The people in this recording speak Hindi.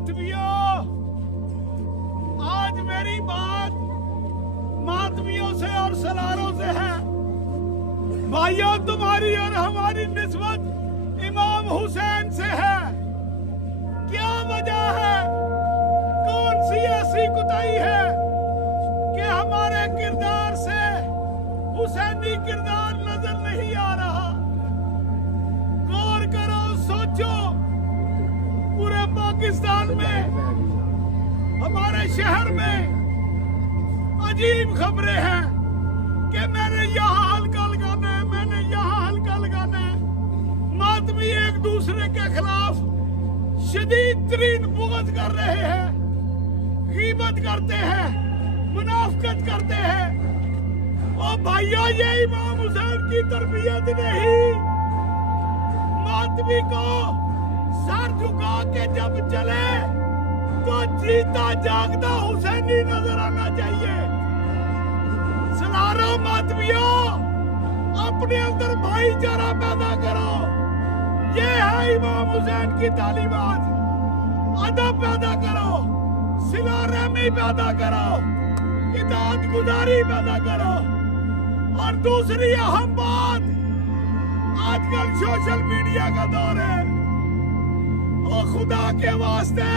मातमियों, आज मेरी बात मातमियों से और सलारों से है। भाइयों, तुम्हारी और हमारी निस्बत इमाम हुसैन से है। क्या वजह है, कौन सी ऐसी कुताही है कि हमारे किरदार से हुसैनी किरदार नजर नहीं आ रहा? गौर करो, सोचो। पूरे पाकिस्तान में, हमारे शहर में अजीब खबरें हैं कि मैंने यहाँ हल्का लगाना है, मैंने यहाँ हल्का लगाना है। मातमी एक दूसरे के खिलाफ शदीद तरीन बुग़्ज़ कर रहे हैं, गीबत करते हैं, मुनाफकत करते हैं। ओ भाइयों, ये इमाम हुसैन की तरबियत नहीं। मातमी को सर झुका के जब चले तो जीता जागता हुसैनी नजर आना चाहिए। सलारो मातमियों, अपने अंदर भाईचारा पैदा करो। ये है इमाम हुसैन की तालीमात। अदब पैदा करो, सिला रहमी पैदा करो, इताअत गुजारी पैदा करो। और दूसरी अहम बात, आजकल सोशल मीडिया का दौर है। ओ खुदा के वास्ते